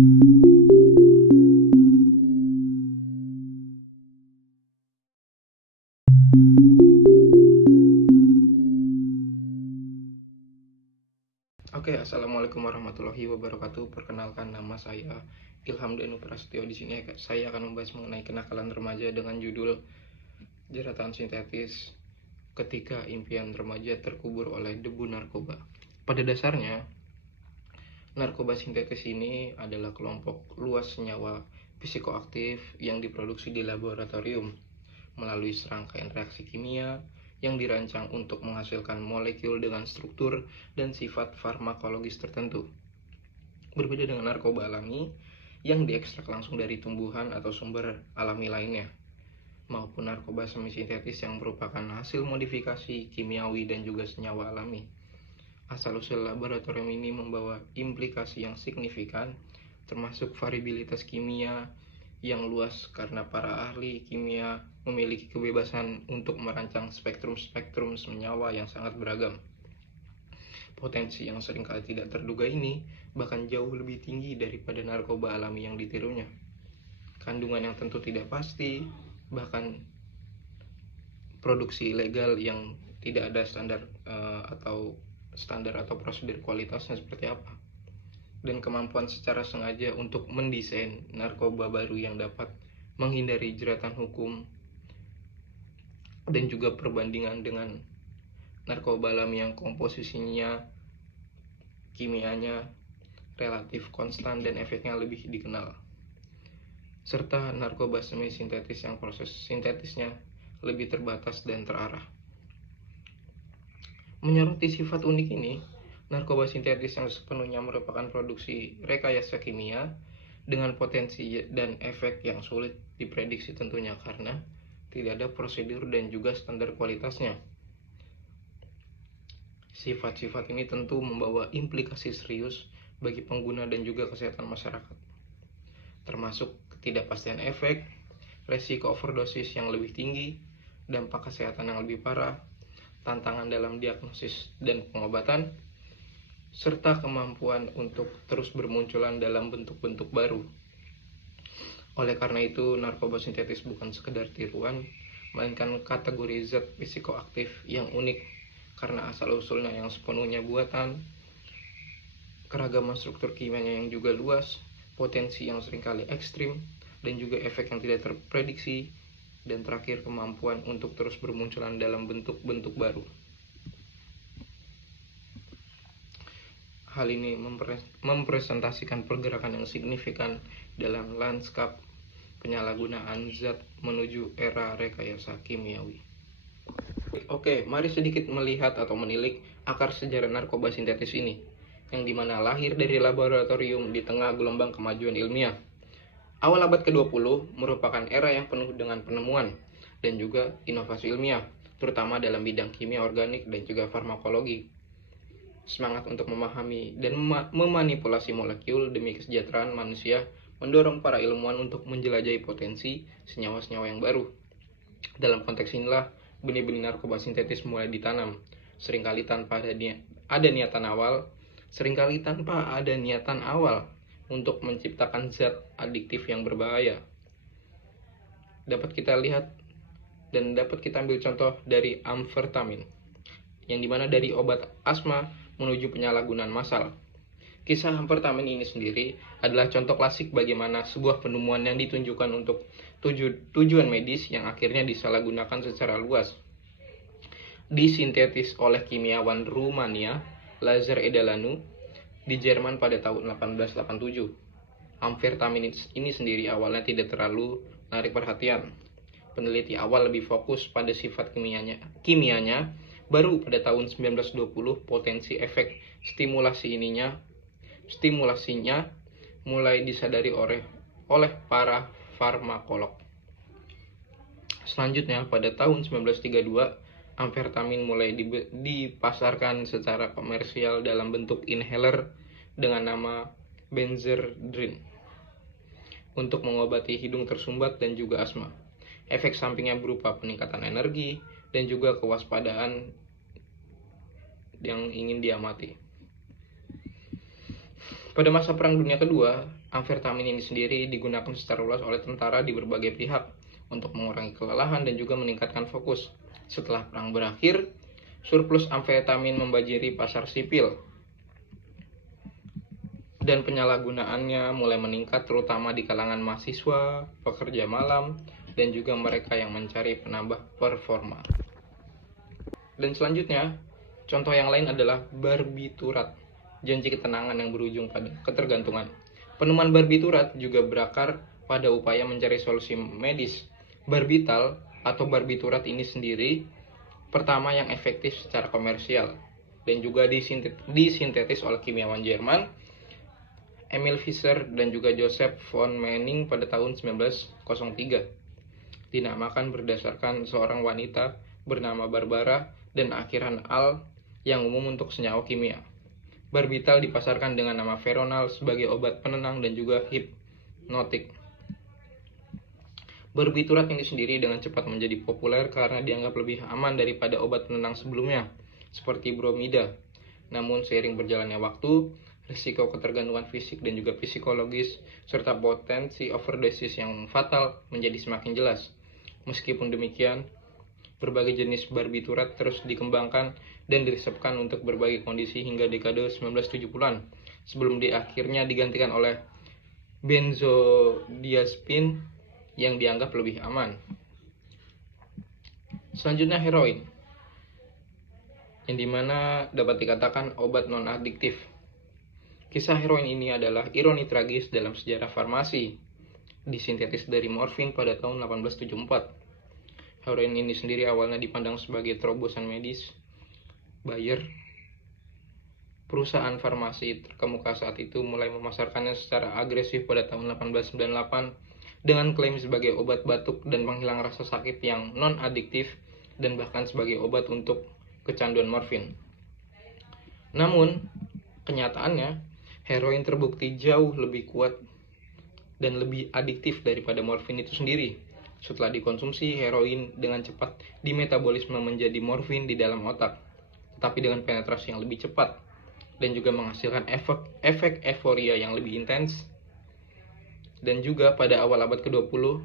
Oke, assalamualaikum warahmatullahi wabarakatuh. Perkenalkan, nama saya Ilham Danu Prasetyo. Di sini saya akan membahas mengenai kenakalan remaja dengan judul Jeratan Sintetis Ketika Impian Remaja Terkubur oleh Debu Narkoba. Pada dasarnya, narkoba sintetis ini adalah kelompok luas senyawa psikoaktif yang diproduksi di laboratorium melalui serangkaian reaksi kimia yang dirancang untuk menghasilkan molekul dengan struktur dan sifat farmakologis tertentu. Berbeda dengan narkoba alami yang diekstrak langsung dari tumbuhan atau sumber alami lainnya, maupun narkoba semi-sintetis yang merupakan hasil modifikasi kimiawi dan juga senyawa alami. Asal-usul laboratorium ini membawa implikasi yang signifikan, termasuk variabilitas kimia yang luas karena para ahli kimia memiliki kebebasan untuk merancang spektrum-spektrum senyawa yang sangat beragam. Potensi yang seringkali tidak terduga ini bahkan jauh lebih tinggi daripada narkoba alami yang ditirunya. Kandungan yang tentu tidak pasti, bahkan produksi ilegal yang tidak ada standar atau prosedur kualitasnya seperti apa, dan kemampuan secara sengaja untuk mendesain narkoba baru yang dapat menghindari jeratan hukum, dan juga perbandingan dengan narkoba alami yang komposisinya, kimianya relatif konstan dan efeknya lebih dikenal, serta narkoba semi-sintetis yang proses sintetisnya lebih terbatas dan terarah. Menyoroti sifat unik ini, narkoba sintetis yang sepenuhnya merupakan produksi rekayasa kimia dengan potensi dan efek yang sulit diprediksi tentunya karena tidak ada prosedur dan juga standar kualitasnya. Sifat-sifat ini tentu membawa implikasi serius bagi pengguna dan juga kesehatan masyarakat, termasuk ketidakpastian efek, resiko overdosis yang lebih tinggi, dampak kesehatan yang lebih parah, tantangan dalam diagnosis dan pengobatan, serta kemampuan untuk terus bermunculan dalam bentuk-bentuk baru. Oleh karena itu, narkoba sintetis bukan sekedar tiruan, melainkan kategori zat psikoaktif yang unik karena asal-usulnya yang sepenuhnya buatan, keragaman struktur kimianya yang juga luas, potensi yang seringkali ekstrim, dan juga efek yang tidak terprediksi, dan terakhir kemampuan untuk terus bermunculan dalam bentuk-bentuk baru. Hal ini mempresentasikan pergerakan yang signifikan dalam lanskap penyalahgunaan zat menuju era rekayasa kimiawi. Oke, mari sedikit melihat atau menilik akar sejarah narkoba sintetis ini, yang dimana lahir dari laboratorium di tengah gelombang kemajuan ilmiah. Awal abad ke-20 merupakan era yang penuh dengan penemuan dan juga inovasi ilmiah, terutama dalam bidang kimia organik dan juga farmakologi. Semangat untuk memahami dan memanipulasi molekul demi kesejahteraan manusia mendorong para ilmuwan untuk menjelajahi potensi senyawa-senyawa yang baru. Dalam konteks inilah benih-benih narkoba sintetis mulai ditanam, seringkali tanpa ada niatan awal untuk menciptakan zat adiktif yang berbahaya. Dapat kita lihat dan dapat kita ambil contoh dari amfetamin, yang dimana dari obat asma menuju penyalahgunaan massal. Kisah amfetamin ini sendiri adalah contoh klasik bagaimana sebuah penemuan yang ditunjukkan untuk tujuan medis yang akhirnya disalahgunakan secara luas. Disintetis oleh kimiawan Rumania Lazar Edalanu di Jerman pada tahun 1887. Amfetamin ini sendiri awalnya tidak terlalu menarik perhatian. Peneliti awal lebih fokus pada sifat kimianya. Baru pada tahun 1920 potensi efek stimulasinya mulai disadari oleh para farmakolog. Selanjutnya pada tahun 1932 amfetamin mulai dipasarkan secara komersial dalam bentuk inhaler dengan nama Benzedrine untuk mengobati hidung tersumbat dan juga asma. Efek sampingnya berupa peningkatan energi dan juga kewaspadaan yang ingin diamati. Pada masa Perang Dunia Kedua, amfetamin ini sendiri digunakan secara luas oleh tentara di berbagai pihak untuk mengurangi kelelahan dan juga meningkatkan fokus. Setelah perang berakhir, surplus amfetamin membanjiri pasar sipil dan penyalahgunaannya mulai meningkat terutama di kalangan mahasiswa, pekerja malam, dan juga mereka yang mencari penambah performa. Dan selanjutnya, contoh yang lain adalah barbiturat, janji ketenangan yang berujung pada ketergantungan. Penemuan barbiturat juga berakar pada upaya mencari solusi medis. Barbital atau barbiturat ini sendiri pertama yang efektif secara komersial dan juga disintetis oleh kimiawan Jerman Emil Fischer dan juga Joseph von Meining pada tahun 1903. Dinamakan berdasarkan seorang wanita bernama Barbara dan akhiran al yang umum untuk senyawa kimia. Barbital dipasarkan dengan nama Veronal sebagai obat penenang dan juga hipnotik. Barbiturat ini sendiri dengan cepat menjadi populer karena dianggap lebih aman daripada obat penenang sebelumnya, seperti bromida. Namun seiring berjalannya waktu, risiko ketergantungan fisik dan juga psikologis, serta potensi overdosis yang fatal menjadi semakin jelas. Meskipun demikian, berbagai jenis barbiturat terus dikembangkan dan diresepkan untuk berbagai kondisi hingga dekade 1970-an, sebelum akhirnya digantikan oleh benzodiazepin yang dianggap lebih aman. Selanjutnya heroin, yang dimana dapat dikatakan obat non-adiktif. Kisah heroin ini adalah ironi tragis dalam sejarah farmasi, disintetis dari morfin pada tahun 1874. Heroin ini sendiri awalnya dipandang sebagai terobosan medis. Bayer, perusahaan farmasi terkemuka saat itu, mulai memasarkannya secara agresif pada tahun 1898 dengan klaim sebagai obat batuk dan penghilang rasa sakit yang non-adiktif dan bahkan sebagai obat untuk kecanduan morfin. Namun, kenyataannya, heroin terbukti jauh lebih kuat dan lebih adiktif daripada morfin itu sendiri. Setelah dikonsumsi, heroin dengan cepat dimetabolisme menjadi morfin di dalam otak, tetapi dengan penetrasi yang lebih cepat dan juga menghasilkan efek euforia yang lebih intens. Dan juga pada awal abad ke-20,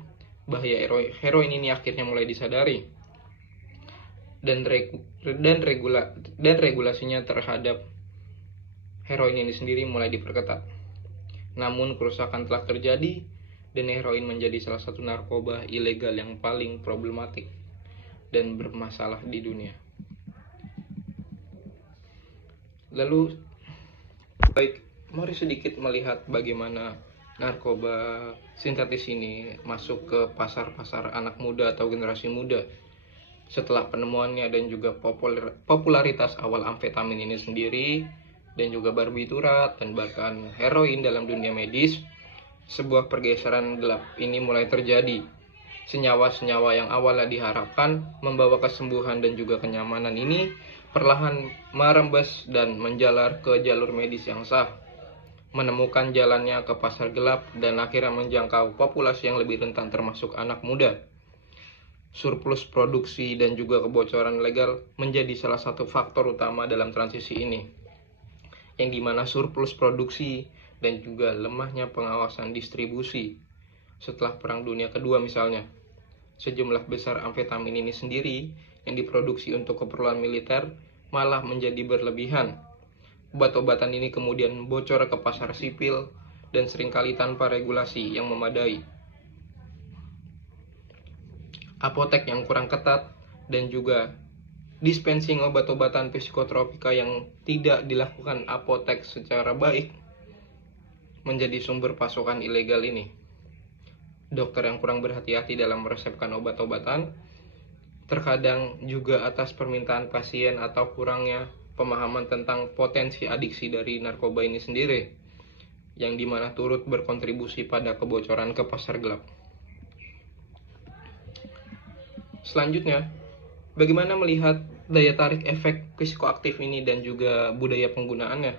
bahaya heroin ini akhirnya mulai disadari dan regulasinya terhadap heroin ini sendiri mulai diperketat. Namun kerusakan telah terjadi dan heroin menjadi salah satu narkoba ilegal yang paling problematik dan bermasalah di dunia. Lalu, mari sedikit melihat bagaimana narkoba sintetis ini masuk ke pasar-pasar anak muda atau generasi muda. Setelah penemuannya dan juga popularitas awal amfetamin ini sendiri, dan juga barbiturat dan bahkan heroin dalam dunia medis, sebuah pergeseran gelap ini mulai terjadi. Senyawa-senyawa yang awalnya diharapkan membawa kesembuhan dan juga kenyamanan ini perlahan merembes dan menjalar ke jalur medis yang sah, menemukan jalannya ke pasar gelap dan akhirnya menjangkau populasi yang lebih rentan termasuk anak muda. Surplus produksi dan juga kebocoran legal menjadi salah satu faktor utama dalam transisi ini, yang dimana surplus produksi dan juga lemahnya pengawasan distribusi. Setelah Perang Dunia Kedua misalnya, sejumlah besar amfetamin ini sendiri yang diproduksi untuk keperluan militer malah menjadi berlebihan. Obat-obatan ini kemudian bocor ke pasar sipil dan seringkali tanpa regulasi yang memadai. Apotek yang kurang ketat dan juga dispensing obat-obatan psikotropika yang tidak dilakukan apotek secara baik menjadi sumber pasokan ilegal ini. Dokter yang kurang berhati-hati dalam meresepkan obat-obatan, terkadang juga atas permintaan pasien atau kurangnya pemahaman tentang potensi adiksi dari narkoba ini sendiri, yang dimana turut berkontribusi pada kebocoran ke pasar gelap. Selanjutnya, bagaimana melihat daya tarik efek psikoaktif ini dan juga budaya penggunaannya?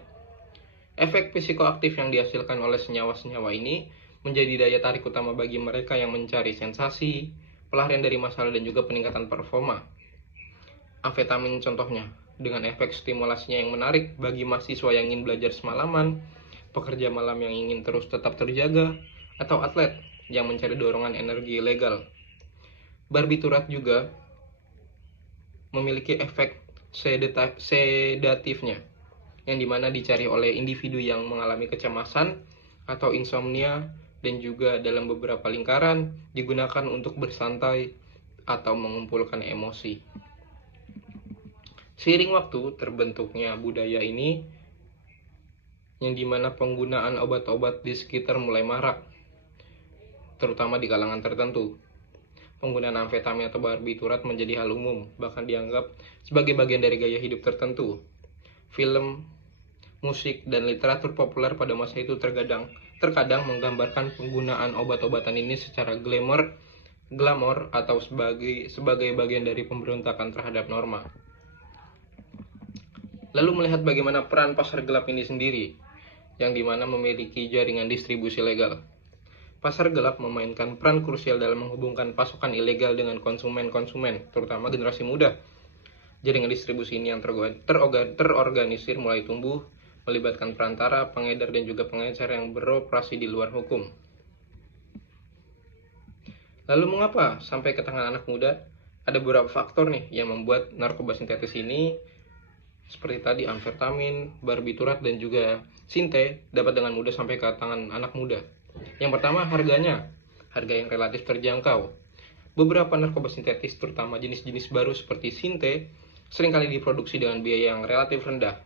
Efek psikoaktif yang dihasilkan oleh senyawa-senyawa ini menjadi daya tarik utama bagi mereka yang mencari sensasi, pelarian dari masalah dan juga peningkatan performa. Amfetamin contohnya, dengan efek stimulasinya yang menarik bagi mahasiswa yang ingin belajar semalaman, pekerja malam yang ingin terus tetap terjaga, atau atlet yang mencari dorongan energi ilegal. Barbiturat juga memiliki efek sedatifnya, yang dimana dicari oleh individu yang mengalami kecemasan atau insomnia, dan juga dalam beberapa lingkaran digunakan untuk bersantai atau mengumpulkan emosi. Seiring waktu terbentuknya budaya ini, yang dimana penggunaan obat-obat di sekitar mulai marak, terutama di kalangan tertentu. Penggunaan amfetamin atau barbiturat menjadi hal umum, bahkan dianggap sebagai bagian dari gaya hidup tertentu. Film, musik, dan literatur populer pada masa itu terkadang menggambarkan penggunaan obat-obatan ini secara glamor atau sebagai bagian dari pemberontakan terhadap norma. Lalu melihat bagaimana peran pasar gelap ini sendiri, yang dimana memiliki jaringan distribusi legal. Pasar gelap memainkan peran krusial dalam menghubungkan pasokan ilegal dengan konsumen-konsumen, terutama generasi muda. Jaringan distribusi ini yang terorganisir mulai tumbuh, melibatkan perantara, pengedar, dan juga pengecer yang beroperasi di luar hukum. Lalu mengapa sampai ke tangan anak muda? Ada beberapa faktor nih yang membuat narkoba sintetis ini, seperti tadi amfetamin, barbiturat, dan juga sinte, dapat dengan mudah sampai ke tangan anak muda. Yang pertama, harganya. Harga yang relatif terjangkau. Beberapa narkoba sintetis, terutama jenis-jenis baru seperti sinte, seringkali diproduksi dengan biaya yang relatif rendah,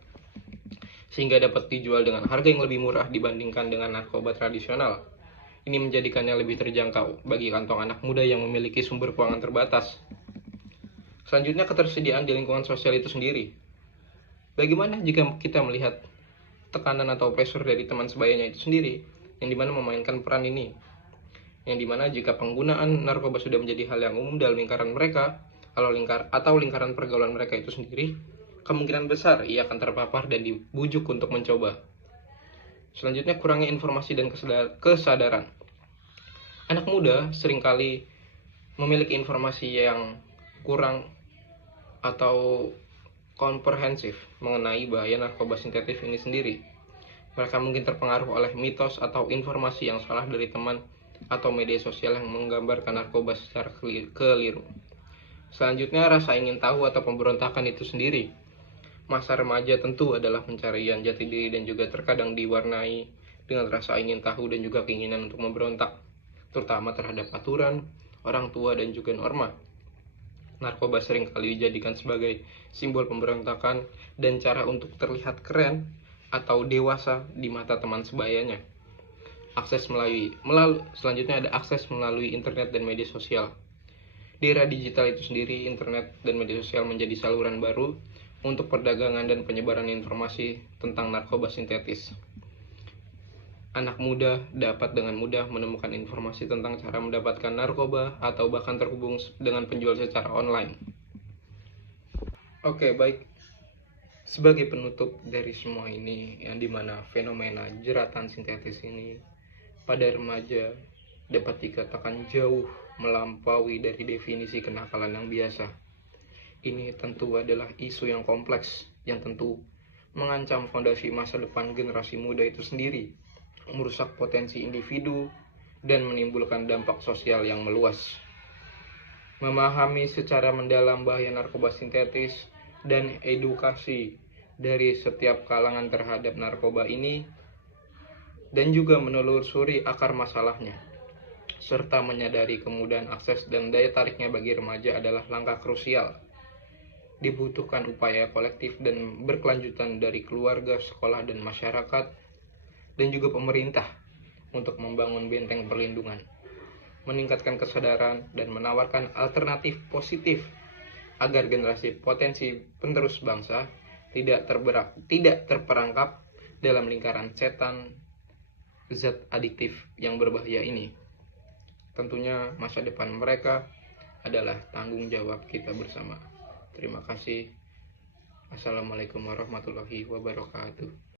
sehingga dapat dijual dengan harga yang lebih murah dibandingkan dengan narkoba tradisional. Ini menjadikannya lebih terjangkau bagi kantong anak muda yang memiliki sumber keuangan terbatas. Selanjutnya, ketersediaan di lingkungan sosial itu sendiri. Bagaimana jika kita melihat tekanan atau pressure dari teman sebayanya itu sendiri, yang dimana memainkan peran ini? Yang dimana jika penggunaan narkoba sudah menjadi hal yang umum dalam lingkaran mereka, atau lingkaran pergaulan mereka itu sendiri, kemungkinan besar ia akan terpapar dan dibujuk untuk mencoba. Selanjutnya, kurangnya informasi dan kesadaran. Anak muda seringkali memiliki informasi yang kurang atau komprehensif mengenai bahaya narkoba sintetis ini sendiri. Mereka mungkin terpengaruh oleh mitos atau informasi yang salah dari teman atau media sosial yang menggambarkan narkoba secara keliru. Selanjutnya, rasa ingin tahu atau pemberontakan itu sendiri. Masa remaja tentu adalah pencarian jati diri dan juga terkadang diwarnai dengan rasa ingin tahu dan juga keinginan untuk memberontak, terutama terhadap aturan, orang tua, dan juga norma. Narkoba seringkali dijadikan sebagai simbol pemberontakan dan cara untuk terlihat keren atau dewasa di mata teman sebayanya. Selanjutnya ada akses melalui internet dan media sosial. Di era digital itu sendiri, internet dan media sosial menjadi saluran baru untuk perdagangan dan penyebaran informasi tentang narkoba sintetis. Anak muda dapat dengan mudah menemukan informasi tentang cara mendapatkan narkoba atau bahkan terhubung dengan penjual secara online. Oke, baik. Sebagai penutup dari semua ini, yang dimana fenomena jeratan sintetis ini pada remaja dapat dikatakan jauh melampaui dari definisi kenakalan yang biasa. Ini tentu adalah isu yang kompleks, yang tentu mengancam fondasi masa depan generasi muda itu sendiri, merusak potensi individu, dan menimbulkan dampak sosial yang meluas. Memahami secara mendalam bahaya narkoba sintetis dan edukasi dari setiap kalangan terhadap narkoba ini, dan juga menelusuri akar masalahnya, serta menyadari kemudahan akses dan daya tariknya bagi remaja adalah langkah krusial. Dibutuhkan upaya kolektif dan berkelanjutan dari keluarga, sekolah, dan masyarakat, dan juga pemerintah untuk membangun benteng perlindungan, meningkatkan kesadaran, dan menawarkan alternatif positif agar generasi potensi penerus bangsa tidak terperangkap dalam lingkaran setan zat adiktif yang berbahaya ini. Tentunya masa depan mereka adalah tanggung jawab kita bersama. Terima kasih. Assalamualaikum warahmatullahi wabarakatuh.